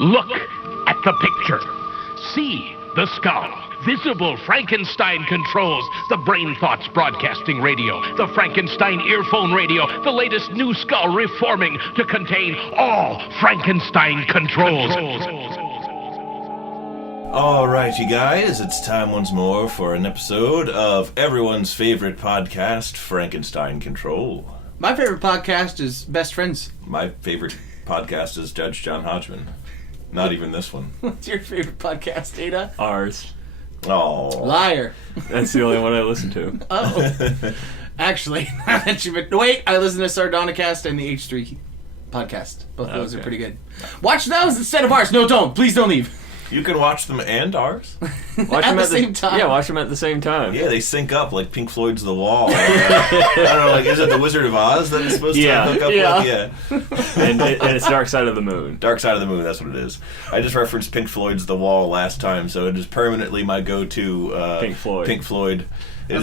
Look at the picture. See the skull. Visible Frankenstein controls. The Brain Thoughts broadcasting radio. The Frankenstein earphone radio. The latest new skull reforming to contain all Frankenstein controls. All right, you guys, it's time once more for an episode of everyone's favorite podcast, Frankenstein Control. My favorite podcast is Best Friends. My favorite podcast is Judge John Hodgman. Not even this one. What's your favorite podcast, Ada? Ours. Oh, Liar. That's the only one I listen to. Oh. Actually, now that you've been... Wait, I listen to Sardonicast and the H3 podcast. Both of those are pretty good. Watch those instead of ours. No, don't. Please don't leave. you can watch them and ours. Watch At them the same time. Yeah, watch them at the same time. Yeah, they sync up like Pink Floyd's The Wall. I don't know, like, is it the Wizard of Oz that it's supposed to hook up with? Yeah. And it's Dark Side of the Moon. Dark Side of the Moon, that's what it is. I just referenced Pink Floyd's The Wall last time, so it is permanently my go-to Pink Floyd. Pink Floyd. It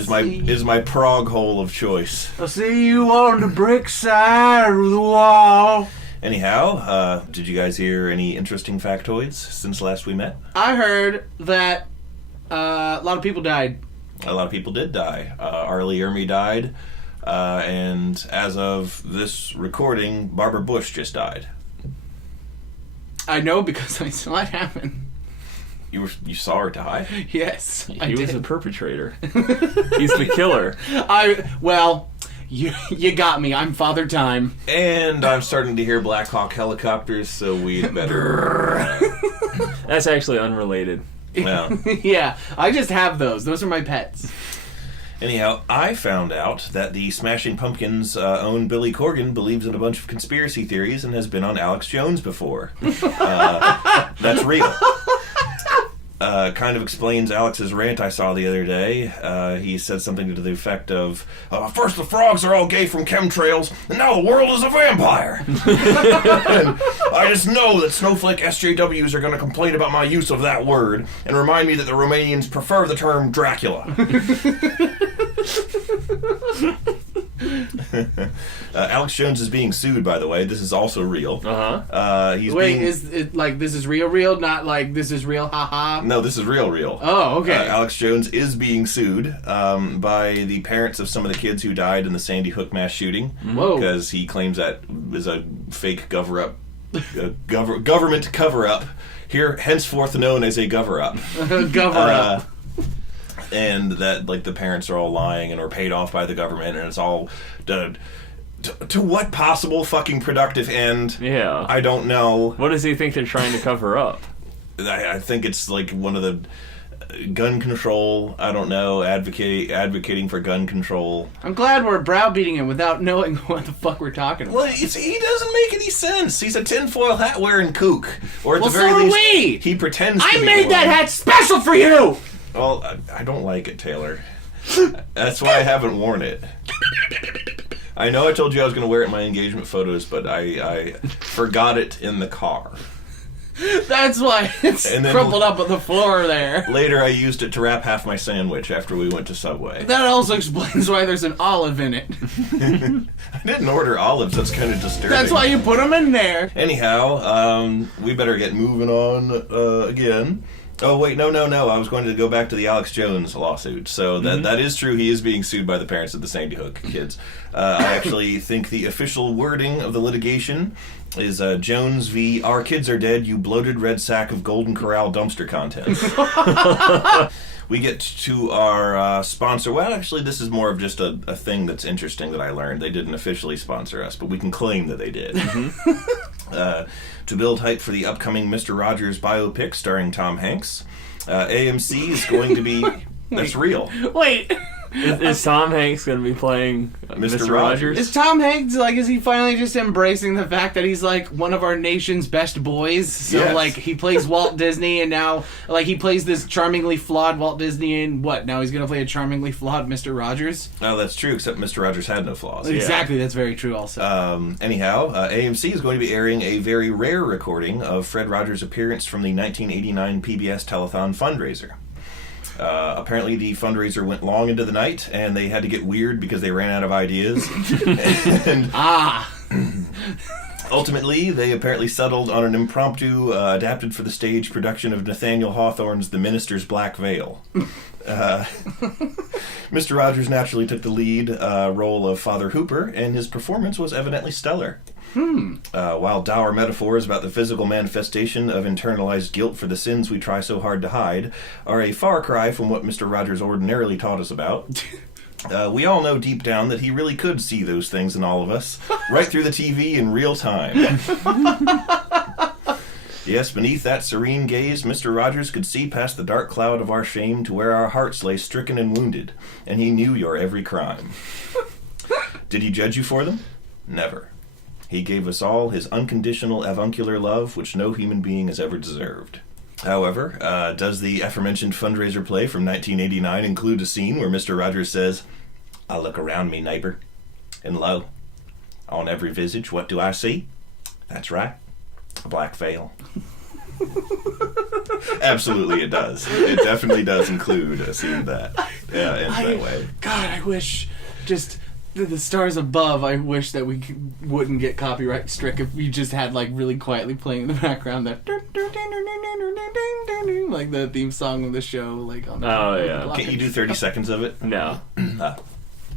is my prog hole of choice. I'll see you on the brick side of the wall. Anyhow, did you guys hear any interesting factoids since last we met? I heard that a lot of people died. A lot of people did die. Arlie Ermy died, and as of this recording, Barbara Bush just died. I know because I saw it happen. You saw her die? Yes, He was the perpetrator. He's the killer. You got me. I'm Father Time. And I'm starting to hear Black Hawk helicopters, so we better... That's actually unrelated. Well, Yeah, I just have those. Those are my pets. anyhow, I found out that the Smashing Pumpkins' own Billy Corgan believes in a bunch of conspiracy theories and has been on Alex Jones before. That's real. Kind of explains Alex's rant I saw the other day. He said something to the effect of, first the frogs are all gay from chemtrails, and now the world is a vampire. And I just know that snowflake SJWs are going to complain about my use of that word and remind me that the Romanians prefer the term Dracula. Alex Jones is being sued, by the way. This is also real. Is it like this is real? Not like this is real, haha? No, this is real. Oh, okay. Alex Jones is being sued by the parents of some of the kids who died in the Sandy Hook mass shooting. Whoa. Because he claims that is a fake government cover-up, here henceforth known as a cover-up. Cover-up. And that, like, the parents are all lying and are paid off by the government, and it's all to what possible fucking productive end? Yeah. I don't know. What does he think they're trying to cover up? I think it's like one of the gun control. I don't know, advocating for gun control. I'm glad we're browbeating him without knowing what the fuck we're talking about. Well, he doesn't make any sense. He's a tinfoil hat wearing kook, or at the very so are least, we. he pretends to be I made one. that hat special for you. Well, I don't like it, Taylor. That's why I haven't worn it. I know I told you I was going to wear it in my engagement photos, but I forgot it in the car. That's why it's crumpled up on the floor there. Later, I used it to wrap half my sandwich after we went to Subway. That also explains why there's an olive in it. I didn't order olives. That's kind of disturbing. That's why you put them in there. Anyhow, we better get moving on again. Oh, wait, no. I was going to go back to the Alex Jones lawsuit. So that is true. He is being sued by the parents of the Sandy Hook kids. I actually think the official wording of the litigation is Jones v. Our Kids Are Dead, You Bloated Red Sack of Golden Corral Dumpster Contents. We get to our sponsor. Well, actually, this is more of just a thing that's interesting that I learned. They didn't officially sponsor us, but we can claim that they did. To build hype for the upcoming Mr. Rogers biopic starring Tom Hanks, AMC is going to be... That's real. Wait. Is Tom Hanks going to be playing Mr. Rogers? Is Tom Hanks, is he finally just embracing the fact that he's, one of our nation's best boys? So, yes. He plays Walt Disney, and now, he plays this charmingly flawed Walt Disney, and what? Now he's going to play a charmingly flawed Mr. Rogers? Oh, that's true, except Mr. Rogers had no flaws. Exactly, that's very true also. Anyhow, AMC is going to be airing a very rare recording of Fred Rogers' appearance from the 1989 PBS Telethon fundraiser. Apparently the fundraiser went long into the night, and they had to get weird because they ran out of ideas. Ultimately, they apparently settled on an impromptu, adapted for the stage production of Nathaniel Hawthorne's The Minister's Black Veil. Mr. Rogers naturally took the lead role of Father Hooper, and his performance was evidently stellar. While dour metaphors about the physical manifestation of internalized guilt for the sins we try so hard to hide are a far cry from what Mr. Rogers ordinarily taught us about, we all know deep down that he really could see those things in all of us, right through the TV in real time. Yes, beneath that serene gaze, Mr. Rogers could see past the dark cloud of our shame to where our hearts lay stricken and wounded, and he knew your every crime. Did he judge you for them? Never. He gave us all his unconditional avuncular love, which no human being has ever deserved. However, does the aforementioned fundraiser play from 1989 include a scene where Mr. Rogers says, "I look around me, neighbor, and lo, on every visage, what do I see? That's right, a black veil." Absolutely it does. It definitely does include a scene that ends that way. God, I wish just the stars above, I wish that we wouldn't get copyright struck if we just had like really quietly playing in the background that like the theme song of the show, like on the Can't you do 30 seconds of it? No.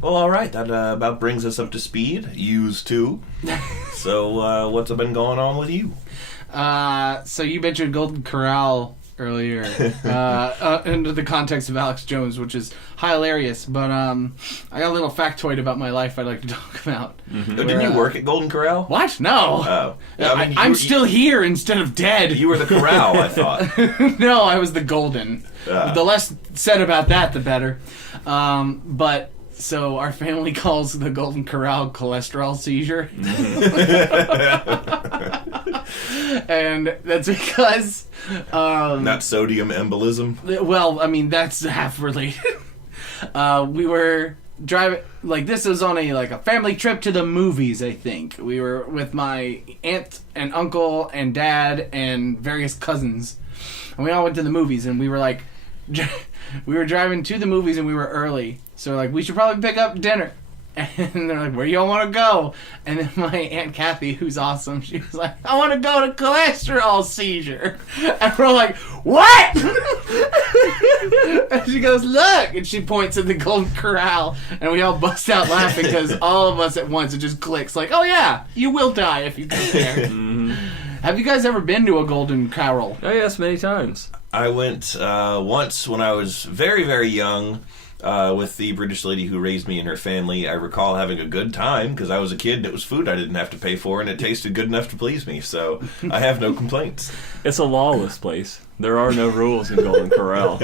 Well, all right. That about brings us up to speed. Yous too. So, what's been going on with you? So you mentioned Golden Corral earlier, into the context of Alex Jones, which is hilarious. But I got a little factoid about my life I'd like to talk about. Mm-hmm. Didn't you work at Golden Corral? What? No. Oh, I'm still here instead of dead. You were the corral, I thought. No, I was the golden. The less said about that, the better. But. So our family calls the Golden Corral cholesterol seizure. And that's because... not sodium embolism? Well, I mean, that's half related. We were driving... Like, this was on a family trip to the movies, I think. We were with my aunt and uncle and dad and various cousins. And we all went to the movies, and we were like... we were driving to the movies, and we were early. So like, we should probably pick up dinner. And they're like, where do y'all want to go? And then my Aunt Kathy, who's awesome, she was like, I want to go to cholesterol seizure. And we're like, what? And she goes, look. And she points at the Golden Corral. And we all bust out laughing because all of us at once, it just clicks. Like, oh yeah, you will die if you go there. Mm-hmm. Have you guys ever been to a Golden Corral? Oh yes, many times. I went once when I was very, very young. With the British lady who raised me and her family. I recall having a good time because I was a kid and it was food I didn't have to pay for and it tasted good enough to please me, so I have no complaints. It's a lawless place. There are no rules in Golden Corral.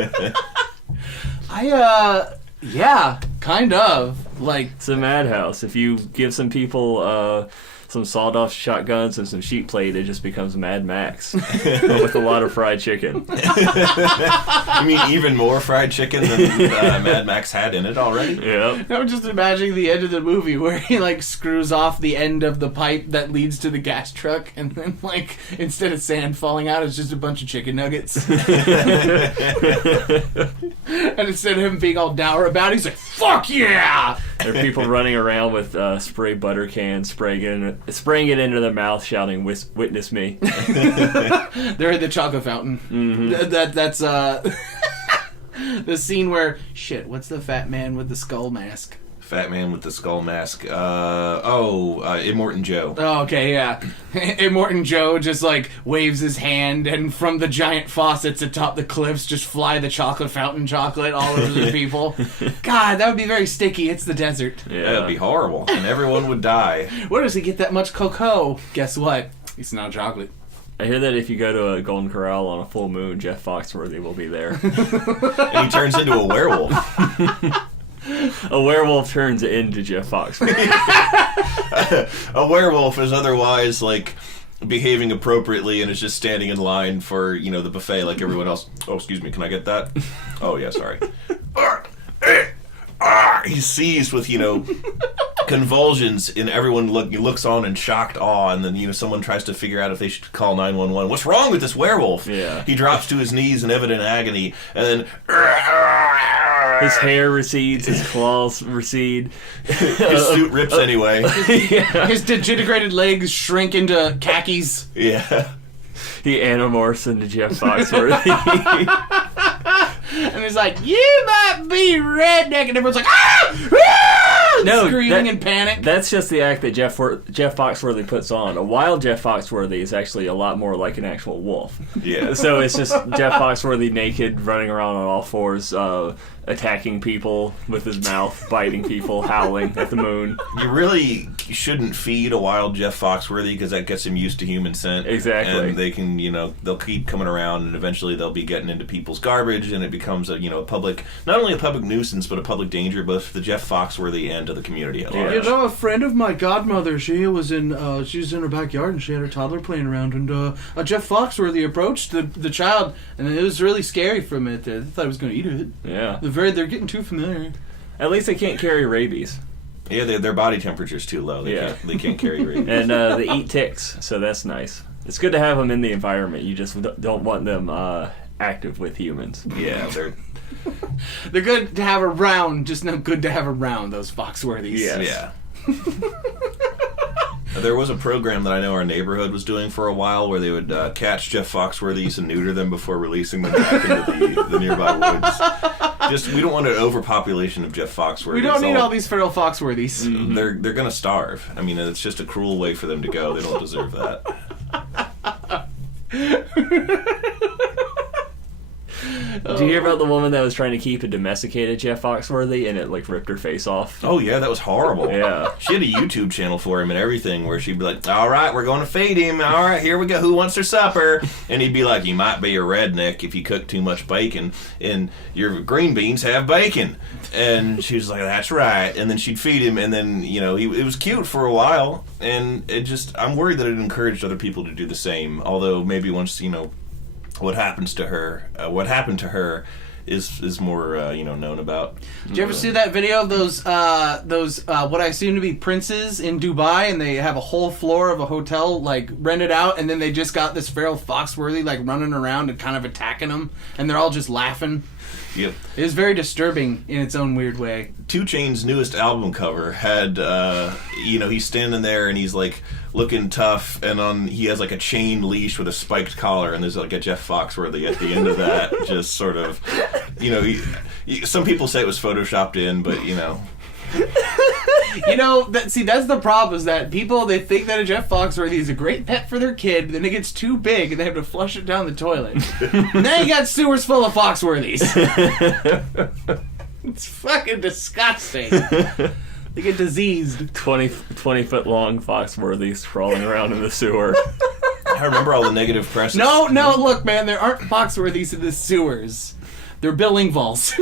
Yeah, kind of. Like, it's a madhouse. If you give some people some sawed-off shotguns and some sheet plate, it just becomes Mad Max. But with a lot of fried chicken. You mean even more fried chicken than Mad Max had in it already? Yeah. I'm just imagining the end of the movie where he like screws off the end of the pipe that leads to the gas truck, and then like instead of sand falling out, it's just a bunch of chicken nuggets. And instead of him being all dour about it, he's like, "Fuck yeah!" There are people running around with spray butter cans, spraying it into their mouth, shouting, "Witness me." They're at the chocolate fountain. Mm-hmm. That's the scene where what's the fat man with the skull mask? Fat man with the skull mask. Immortan Joe. Oh, okay, yeah. Immortan Joe just like waves his hand, and from the giant faucets atop the cliffs just fly the chocolate fountain chocolate all over the people. God, that would be very sticky. It's the desert. Yeah, that'd be horrible, and everyone would die. Where does he get that much cocoa? Guess what? It's not chocolate. I hear that if you go to a Golden Corral on a full moon, Jeff Foxworthy will be there. And he turns into a werewolf. A werewolf turns into Jeff Foxworthy. A werewolf is otherwise like behaving appropriately and is just standing in line for, the buffet like everyone else. Oh, excuse me, can I get that? Oh, yeah, sorry. He sees with, convulsions, and everyone looks on in shocked awe, and then, someone tries to figure out if they should call 911. What's wrong with this werewolf? Yeah. He drops to his knees in evident agony, and then His hair recedes, his claws recede. His suit rips anyway. His disintegrated legs shrink into khakis. Yeah. He animorphs into Jeff Foxworthy. And he's like, "You might be redneck," and everyone's like, "Ah! Ah!" No, screaming in panic. That's just the act that Jeff Foxworthy puts on. A wild Jeff Foxworthy is actually a lot more like an actual wolf. Yeah. So it's just Jeff Foxworthy naked, running around on all fours, attacking people with his mouth, biting people, howling at the moon. You really shouldn't feed a wild Jeff Foxworthy because that gets him used to human scent. Exactly. And they can, they'll keep coming around and eventually they'll be getting into people's garbage and it becomes a public, not only a public nuisance, but a public danger both for the Jeff Foxworthy and to the community at large. A friend of my godmother, she was in her backyard and she had her toddler playing around and a Jeff Foxworthy approached the child and it was really scary for a minute there. They thought he was going to eat it. Yeah. They're getting too familiar. At least they can't carry rabies. Yeah, their body temperature's too low. They can't carry rabies. And they eat ticks, so that's nice. It's good to have them in the environment. You just don't want them active with humans. Yeah, they're good to have around, just not good to have around those Foxworthies. Yes. Yeah. There was a program that I know our neighborhood was doing for a while where they would catch Jeff Foxworthies and neuter them before releasing them back into the nearby woods. We don't want an overpopulation of Jeff Foxworthies. We don't need all these feral Foxworthies. Mm-hmm. They're going to starve. I mean, it's just a cruel way for them to go. They don't deserve that. Did you hear about the woman that was trying to keep a domesticated Jeff Foxworthy and it ripped her face off? Oh yeah, that was horrible. Yeah. She had a YouTube channel for him and everything where she'd be like, "All right, we're going to feed him. All right, here we go. Who wants their supper?" And he'd be like, "You might be a redneck if you cook too much bacon, and your green beans have bacon." And she was like, "That's right." And then she'd feed him, and then it was cute for a while, and I'm worried that it encouraged other people to do the same. Although maybe once what happened to her is more known about. Did you ever see that video of those what I assume to be princes in Dubai, and they have a whole floor of a hotel rented out, and then they just got this feral Foxworthy running around and kind of attacking them, and they're all just laughing. Yep. It was very disturbing in its own weird way. 2 Chainz's newest album cover had he's standing there and he's looking tough, and he has a chain leash with a spiked collar, and there's a Jeff Foxworthy at the end of that. Just sort of, some people say it was photoshopped in, but that's the problem, is that people, they think that a Jeff Foxworthy is a great pet for their kid, then it gets too big and they have to flush it down the toilet. Now you got sewers full of Foxworthies. It's fucking disgusting. They get diseased. 20-foot long Foxworthies crawling around in the sewer. I remember all the negative press. No, look, man, there aren't Foxworthies in the sewers. They're Bill Engvalls.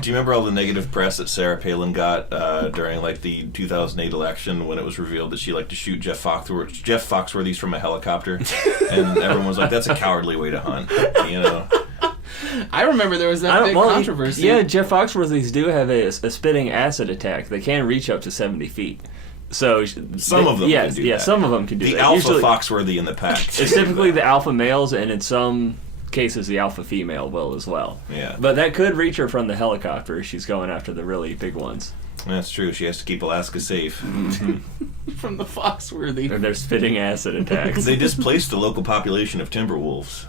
Do you remember all the negative press that Sarah Palin got during the 2008 election when it was revealed that she liked to shoot Jeff Foxworthies from a helicopter, and everyone was like, "That's a cowardly way to hunt," I remember there was that big controversy. Yeah, Jeff Foxworthies do have a spitting acid attack. They can reach up to 70 feet. So some of them can do that. Some of them can do that. The alpha Foxworthy in the pack. It's typically the alpha males, and in some cases the alpha female will as well. Yeah. But that could reach her from the helicopter if she's going after the really big ones. That's true. She has to keep Alaska safe. From the Foxworthy. Or their spitting acid attacks. They displaced the local population of timber wolves.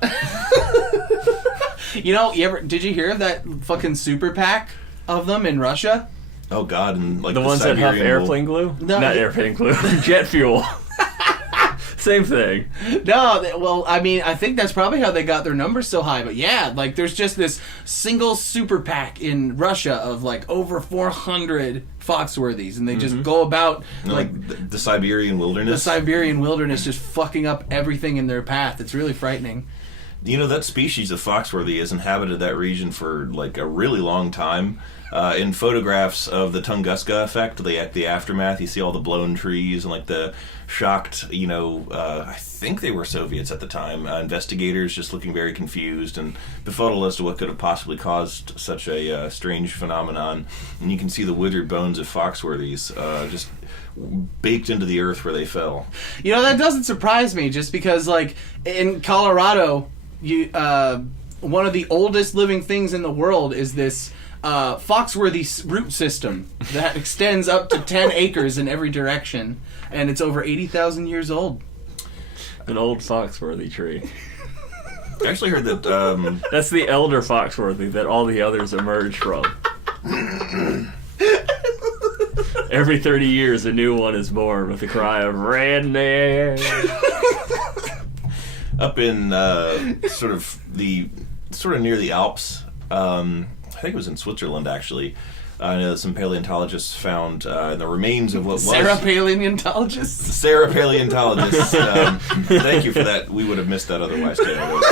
Did you hear of that fucking super pack of them in Russia? Oh God, and the ones that have airplane glue? No, not airplane glue. Jet fuel. Same thing. No, I think that's probably how they got their numbers so high. But yeah, there's just this single super pack in Russia of over 400 Foxworthies, and they just go about the Siberian wilderness. The Siberian wilderness, just fucking up everything in their path. It's really frightening. That species of Foxworthy has inhabited that region for a really long time. In photographs of the Tunguska effect, the aftermath, you see all the blown trees and the shocked, I think they were Soviets at the time, investigators just looking very confused and befuddled as to what could have possibly caused such a strange phenomenon. And you can see the withered bones of Foxworthies just baked into the earth where they fell. That doesn't surprise me, just because in Colorado, one of the oldest living things in the world is this Foxworthy root system that extends up to 10 acres in every direction, and it's over 80,000 years old. An old Foxworthy tree. I actually heard that... That's the elder Foxworthy that all the others emerge from. Every 30 years, a new one is born with the cry of redneck. Up in sort of near the Alps, I think it was in Switzerland, actually. I know that some paleontologists found in the remains of what was... Sarah paleontologists? Sarah paleontologists. Thank you for that. We would have missed that otherwise, too. That was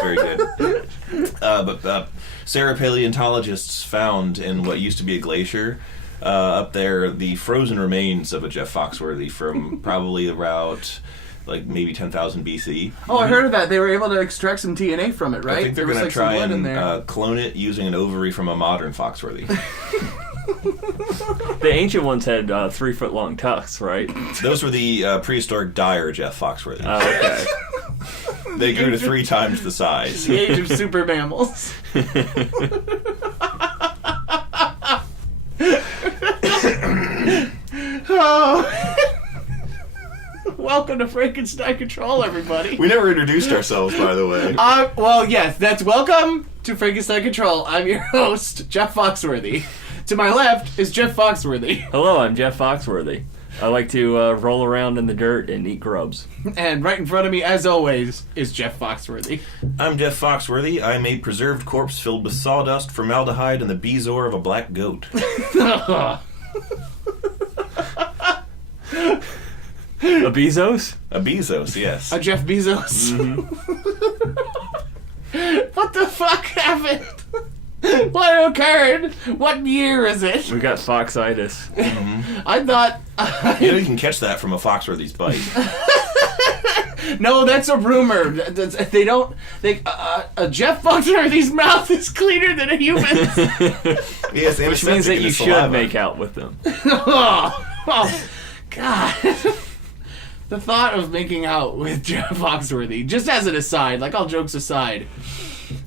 very good. But Sarah paleontologists found in what used to be a glacier up there the frozen remains of a Jeff Foxworthy from probably about... like maybe 10,000 BC. Oh, I heard of that. They were able to extract some DNA from it, right? I think they're going to try and clone it using an ovary from a modern Foxworthy. The ancient ones had 3-foot-long tusks, right? Those were the prehistoric dire Jeff Foxworthy. Oh, okay. They grew to 3 times the size. The age of super mammals. Oh. Welcome to Frankenstein Control, everybody. We never introduced ourselves, by the way. Well, yes, that's welcome to Frankenstein Control. I'm your host, Jeff Foxworthy. To my left is Jeff Foxworthy. Hello, I'm Jeff Foxworthy. I like to roll around in the dirt and eat grubs. And right in front of me, as always, is Jeff Foxworthy. I'm Jeff Foxworthy. I'm a preserved corpse filled with sawdust, formaldehyde, and the bezoar of a black goat. A Bezos? A Bezos, yes. A Jeff Bezos. Mm-hmm. What the fuck happened? What occurred? What year is it? We got foxitis. Mm-hmm. I thought... You can catch that from a Foxworthy's bite. No, that's a rumor. They don't... a Jeff Foxworthy's mouth is cleaner than a human's. Yes, which means that you should make out with them. Oh, God. The thought of making out with Jeff Foxworthy, just as an aside, like all jokes aside,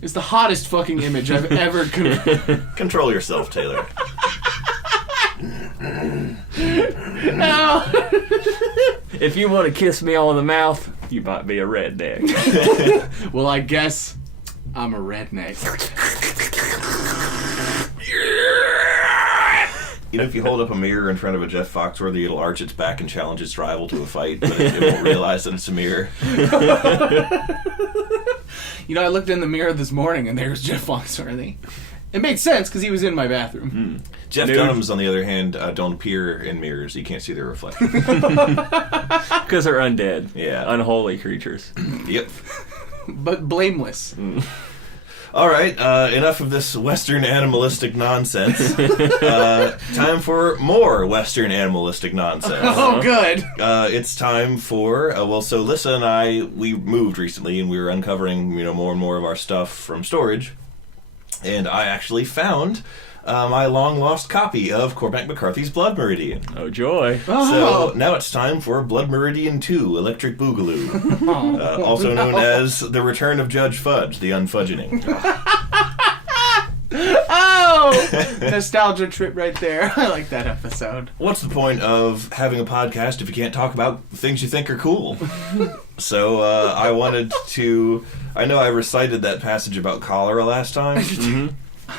is the hottest fucking image I've ever... Control yourself, Taylor. No. If you want to kiss me on the mouth, you might be a redneck. Well, I guess I'm a redneck. You know, if you hold up a mirror in front of a Jeff Foxworthy, it'll arch its back and challenge its rival to a fight, but it won't realize that it's a mirror. You know, I looked in the mirror this morning, and there's Jeff Foxworthy. It makes sense, because he was in my bathroom. Jeff Dunhams, on the other hand, don't appear in mirrors. You can't see their reflection. Because they're undead. Yeah. Unholy creatures. Yep. But blameless. All right, enough of this Western animalistic nonsense. Time for more Western animalistic nonsense. Oh, good. It's time for, so Lissa and I, we moved recently, and we were uncovering, more and more of our stuff from storage. And I actually found my long-lost copy of Cormac McCarthy's Blood Meridian. Oh, joy. So now it's time for Blood Meridian 2, Electric Boogaloo. Also known as The Return of Judge Fudge, The Unfudgening. Oh! Nostalgia trip right there. I like that episode. What's the point of having a podcast if you can't talk about things you think are cool? So I wanted to... I know I recited that passage about cholera last time. Mm-hmm.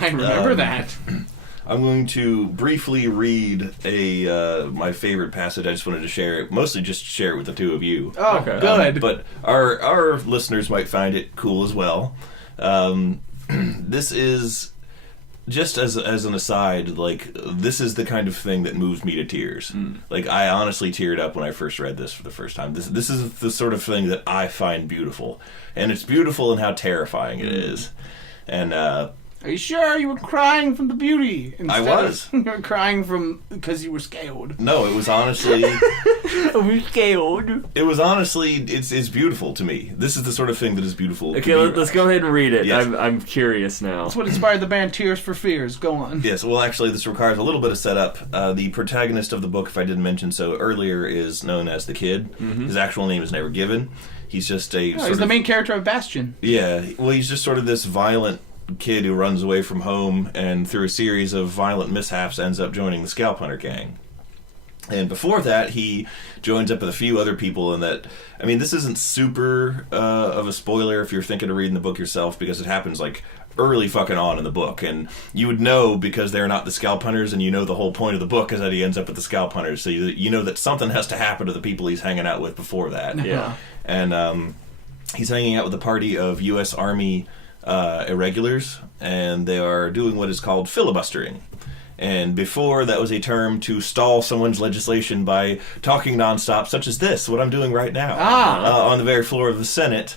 I remember that. I'm going to briefly read my favorite passage. I just wanted to share it, mostly just share it with the two of you. Oh, okay. Good. But our listeners might find it cool as well. This is... Just as an aside, this is the kind of thing that moves me to tears. I honestly teared up when I first read this for the first time. This is the sort of thing that I find beautiful. And it's beautiful in how terrifying it is. And Are you sure you were crying from the beauty? I was. You were crying because you were scared. No, it was honestly... I'm scared. It was honestly... It's beautiful to me. This is the sort of thing that is beautiful. Okay, let's go ahead and read it. Yes. I'm curious now. That's what inspired the band Tears for Fears. Go on. Yes, well, actually, this requires a little bit of setup. The protagonist of the book, if I didn't mention so earlier, is known as the Kid. Mm-hmm. His actual name is never given. He's just he's the main character of Bastion. Yeah, well, he's just sort of this violent kid who runs away from home and through a series of violent mishaps ends up joining the Scalp Hunter gang. And before that, he joins up with a few other people, and that, I mean, this isn't super of a spoiler if you're thinking of reading the book yourself, because it happens, like, early fucking on in the book, and you would know because they're not the Scalp Hunters, and you know the whole point of the book is that he ends up with the Scalp Hunters, so you know that something has to happen to the people he's hanging out with before that. Yeah. And he's hanging out with a party of U.S. Army irregulars, and they are doing what is called filibustering. And before, that was a term to stall someone's legislation by talking nonstop, such as this, what I'm doing right now, on the very floor of the Senate.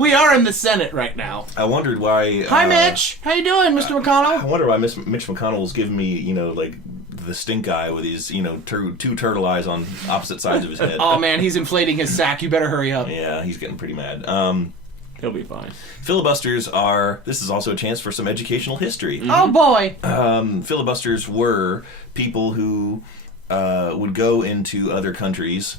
We are in the Senate right now. I wondered why... Hi, Mitch! How you doing, Mr. McConnell? I wonder why Mitch McConnell's giving me, like, the stink eye with these, two turtle eyes on opposite sides of his head. Oh, man, he's inflating his sack. You better hurry up. Yeah, he's getting pretty mad. He'll be fine. Filibusters this is also a chance for some educational history. Mm-hmm. Oh, boy! Filibusters were people who would go into other countries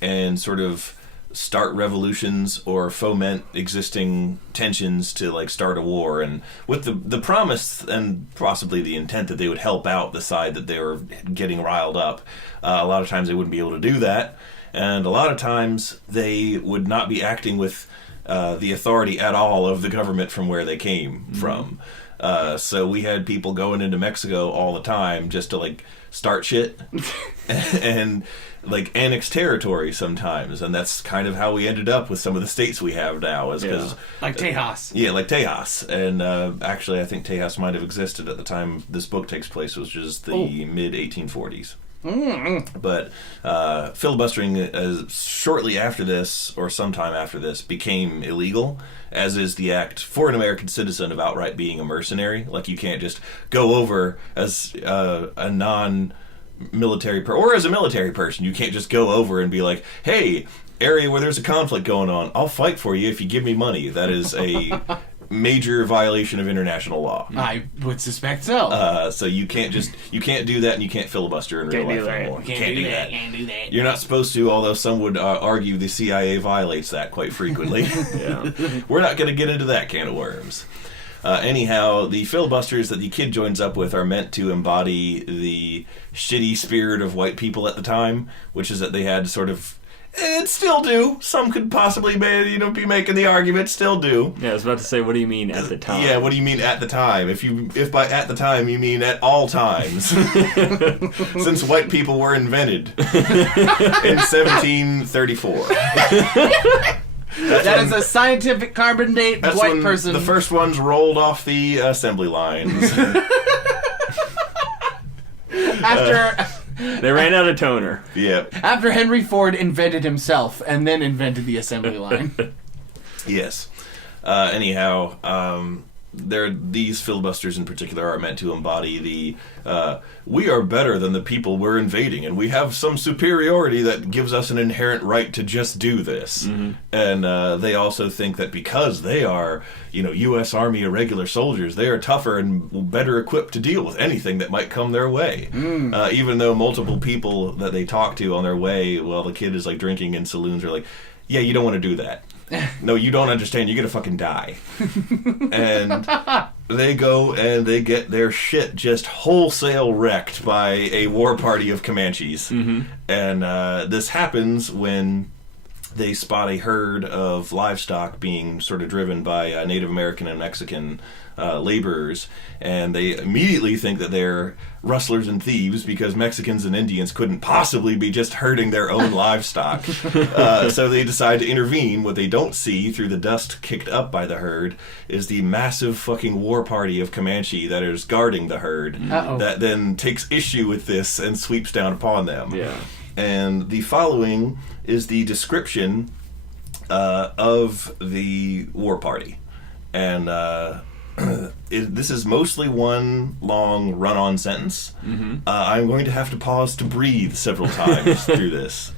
and sort of start revolutions or foment existing tensions to, like, start a war, and with the promise and possibly the intent that they would help out the side that they were getting riled up. A lot of times they wouldn't be able to do that, and a lot of times they would not be acting with the authority at all of the government from where they came from. So we had people going into Mexico all the time just to, like, start shit and like annex territory sometimes, and that's kind of how we ended up with some of the states we have now, is because like Tejas. Yeah, like Tejas. And actually I think Tejas might have existed at the time this book takes place, which is the mid 1840s. But filibustering shortly after this, or sometime after this, became illegal, as is the act for an American citizen of outright being a mercenary. Like, you can't just go over as a non-military or as a military person. You can't just go over and be like, hey, area where there's a conflict going on, I'll fight for you if you give me money. That is a major violation of international law. I would suspect so. So you can't do that, and you can't filibuster in real life anymore. Can't do that. You're not supposed to, although some would argue the CIA violates that quite frequently. Yeah. We're not going to get into that can of worms. Anyhow, the filibusters that the kid joins up with are meant to embody the shitty spirit of white people at the time, which is that they had sort of... It still do. Some could possibly be making the argument, still do. Yeah, I was about to say, what do you mean at the time? Yeah, what do you mean at the time? If by at the time you mean at all times. Since white people were invented in 1734. That is a scientific carbon date. That's white when person. the first ones rolled off the assembly lines. After... They ran out of toner. Yeah. After Henry Ford invented himself and then invented the assembly line. Yes. Anyhow, these filibusters in particular are meant to embody the we are better than the people we're invading, and we have some superiority that gives us an inherent right to just do this. Mm-hmm. And they also think that because they are, U.S. Army irregular soldiers, they are tougher and better equipped to deal with anything that might come their way. Even though multiple people that they talk to on their way while the kid is, like, drinking in saloons are like, yeah, you don't want to do that. No, you don't understand. You're going to fucking die. And they go and they get their shit just wholesale wrecked by a war party of Comanches. Mm-hmm. And this happens when they spot a herd of livestock being sort of driven by Native American and Mexican laborers, and they immediately think that they're rustlers and thieves because Mexicans and Indians couldn't possibly be just herding their own livestock. So they decide to intervene. What they don't see through the dust kicked up by the herd is the massive fucking war party of Comanche that is guarding the herd. Uh-oh. That then takes issue with this and sweeps down upon them. Yeah. And the following is the description of the war party. And this is mostly one long run-on sentence. I'm going to have to pause to breathe several times through this.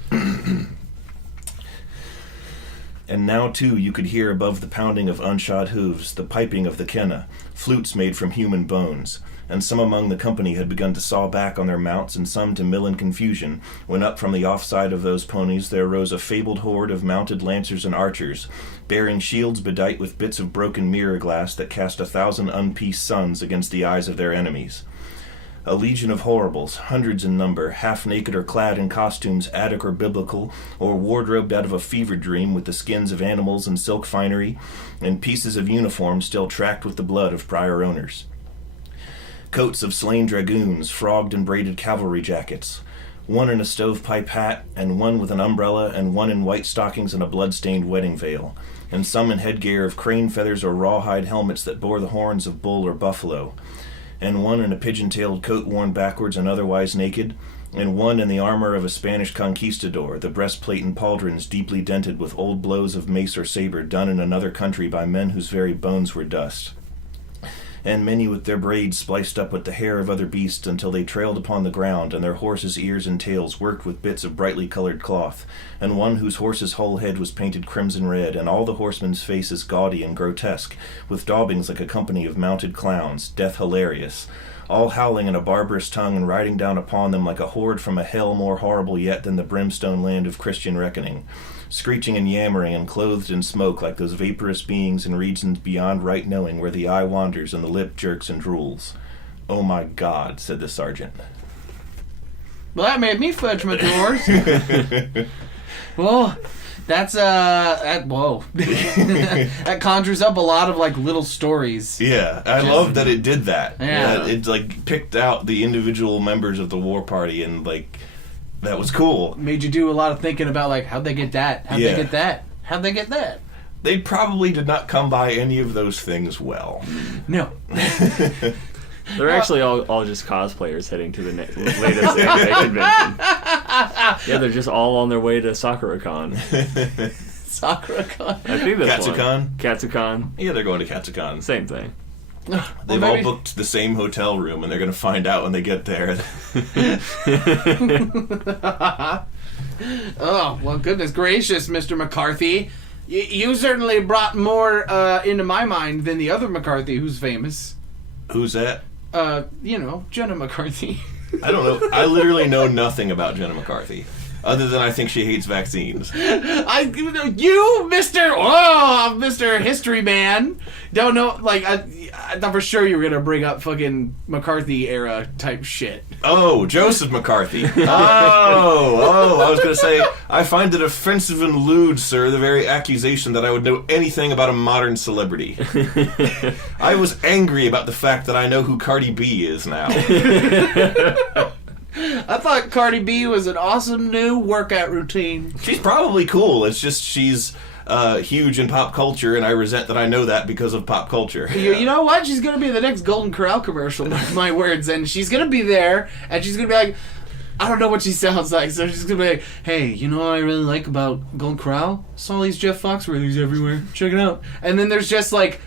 And now, too, you could hear above the pounding of unshod hooves the piping of the kenna, flutes made from human bones. And some among the company had begun to saw back on their mounts, and some to mill in confusion, when up from the offside of those ponies there rose a fabled horde of mounted lancers and archers, bearing shields bedight with bits of broken mirror glass that cast 1,000 unpieced suns against the eyes of their enemies. A legion of horribles, hundreds in number, half-naked or clad in costumes Attic or biblical, or wardrobed out of a fever dream with the skins of animals and silk finery, and pieces of uniform still tracked with the blood of prior owners. Coats of slain dragoons, frogged and braided cavalry jackets, one in a stovepipe hat, and one with an umbrella, and one in white stockings and a blood-stained wedding veil, and some in headgear of crane feathers or rawhide helmets that bore the horns of bull or buffalo, and one in a pigeon-tailed coat worn backwards and otherwise naked, and one in the armor of a Spanish conquistador, the breastplate and pauldrons deeply dented with old blows of mace or saber done in another country by men whose very bones were dust. And many with their braids spliced up with the hair of other beasts until they trailed upon the ground, and their horses' ears and tails worked with bits of brightly colored cloth, and one whose horse's whole head was painted crimson red, and all the horsemen's faces gaudy and grotesque, with daubings like a company of mounted clowns, death hilarious, all howling in a barbarous tongue and riding down upon them like a horde from a hell more horrible yet than the brimstone land of Christian reckoning, screeching and yammering and clothed in smoke like those vaporous beings in regions beyond right knowing where the eye wanders and the lip jerks and drools. "Oh my God," said the sergeant. Well, that made me fudge my drawers. Well, that's whoa. That conjures up a lot of like little stories. Yeah, I love that it did that. Yeah. It like picked out the individual members of the war party, and like that was cool. Made you do a lot of thinking about like how'd they get that? How'd they get that? How'd they get that? They probably did not come by any of those things well. No. They're actually all just cosplayers heading to the latest anime convention. Yeah, they're just all on their way to SakuraCon. SakuraCon? I think that's Katsucon? Katsucon. Yeah, they're going to Katsucon. Same thing. They've all booked the same hotel room, and they're going to find out when they get there. Oh, well, goodness gracious, Mr. McCarthy. You certainly brought more into my mind than the other McCarthy who's famous. Who's that? Jenna McCarthy. I don't know. I literally know nothing about Jenna McCarthy, other than I think she hates vaccines. Mr. History Man, don't know. Like, I thought for sure you were gonna bring up fucking McCarthy era type shit. Oh, Joseph McCarthy. Oh, I was going to say, I find it offensive and lewd, sir, the very accusation that I would know anything about a modern celebrity. I was angry about the fact that I know who Cardi B is now. I thought Cardi B was an awesome new workout routine. She's probably cool. It's just she's huge in pop culture, and I resent that I know that because of pop culture. You know what? She's going to be the next Golden Corral commercial, mark my words. And she's going to be there, and she's going to be like, I don't know what she sounds like, so she's going to be like, hey, you know what I really like about Golden Corral? Saw these Jeff Foxworthies everywhere. Check it out. And then there's just like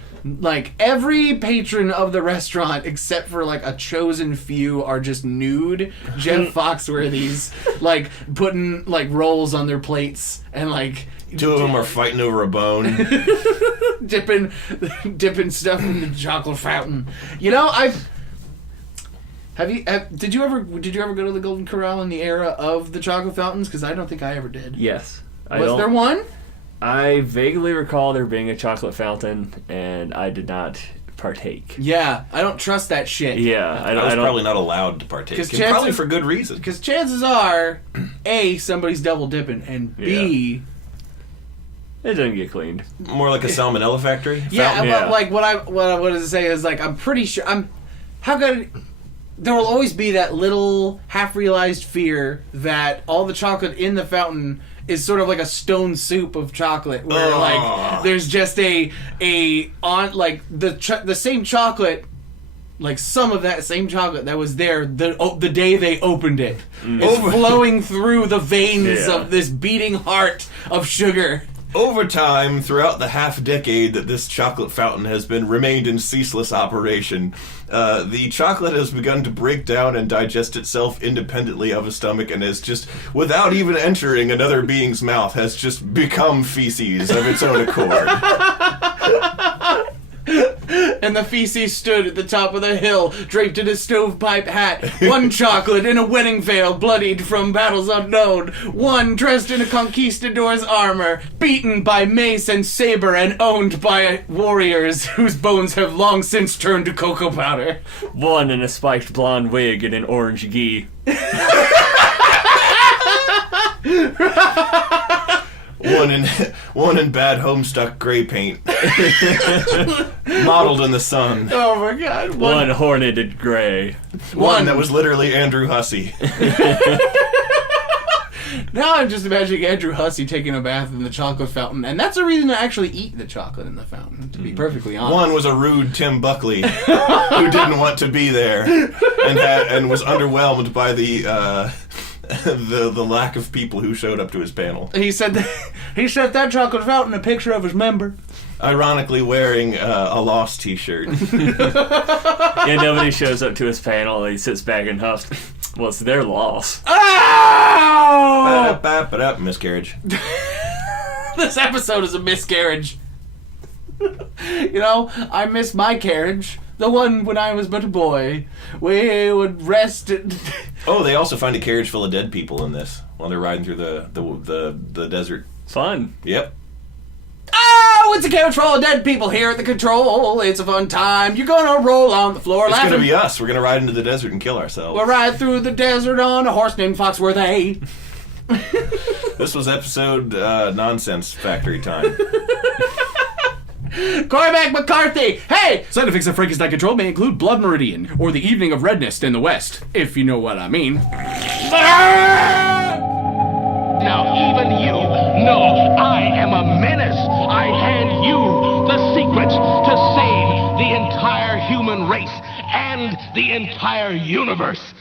every patron of the restaurant except for like a chosen few are just nude Jeff Foxworthies, like putting like rolls on their plates and like two of them are fighting over a bone, dipping stuff in the chocolate fountain. You know, did you ever go to the Golden Corral in the era of the chocolate fountains? Because I don't think I ever did. Yes. Was there one? I vaguely recall there being a chocolate fountain, and I did not partake. Yeah, I don't trust that shit. Yeah, I was probably not allowed to partake, and probably for good reason. Because chances are, A, somebody's double dipping, and B, it doesn't get cleaned. More like a salmonella factory. Yeah, but like what I wanted to say is like I'm pretty sure there will always be that little half-realized fear that all the chocolate in the fountain is sort of like a stone soup of chocolate, where like there's just the same chocolate, like some of that same chocolate that was there the day they opened it is flowing through the veins of this beating heart of sugar. Over time, throughout the half-decade that this chocolate fountain has remained in ceaseless operation, the chocolate has begun to break down and digest itself independently of a stomach and has just, without even entering another being's mouth, has just become feces of its own accord. And the feces stood at the top of the hill, draped in a stovepipe hat. One chocolate in a wedding veil, bloodied from battles unknown. One dressed in a conquistador's armor, beaten by mace and saber and owned by warriors whose bones have long since turned to cocoa powder. One in a spiked blonde wig and an orange gi. One in bad homestuck gray paint, modeled in the sun. Oh my God! One horneted gray. One that was literally Andrew Hussey. Now I'm just imagining Andrew Hussey taking a bath in the chocolate fountain, and that's a reason to actually eat the chocolate in the fountain, to be perfectly honest. One was a rude Tim Buckley who didn't want to be there and was underwhelmed by the lack of people who showed up to his panel. He said that chocolate fountain a picture of his member. Ironically wearing a Lost t-shirt. Yeah, nobody shows up to his panel. He sits back and huffs. Well, it's their loss. Oh! Miscarriage. This episode is a miscarriage. You know, I miss my carriage. The one when I was but a boy. We would rest at... Oh, they also find a carriage full of dead people in this while they're riding through the desert. Fun. Yep. Oh, it's a carriage full of dead people here at the control. It's a fun time. You're gonna roll on the floor laughing. It's gonna be us. We're gonna ride into the desert and kill ourselves. We'll ride through the desert on a horse named Foxworthies. This was episode Nonsense Factory time. Cormac McCarthy! Hey! Side effects of Frankenstein control may include blood meridian, or the evening of redness in the west, if you know what I mean. Now even you know I am a menace. I hand you the secrets to save the entire human race and the entire universe.